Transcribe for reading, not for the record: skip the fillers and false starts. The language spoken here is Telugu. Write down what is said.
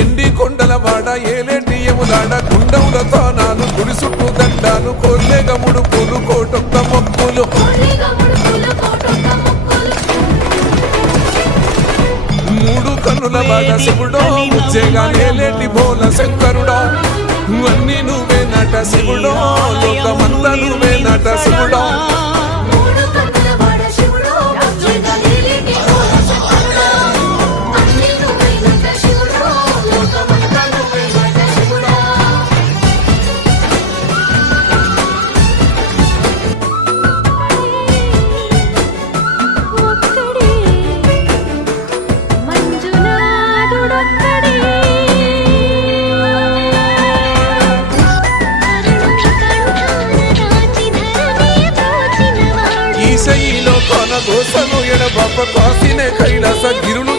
ఎండి కొండల వాడ ఏలేటి యములాడ గుండముల తానాలు గుడి చుట్టూ దండాలు కోర్లేగ ముడుపులు కోటొక్క మొక్కులు మూడు కన్నుల వాడ శివుడో ముచ్చేగా నేలేటి బోల శంకరుడో అన్ని నువ్వే నట శివుడో లోకమంతా నువ్వే నట శివుడో ఈశయిలో కొన దోసను ఎడబాప కాసినే కైలాస గిరులు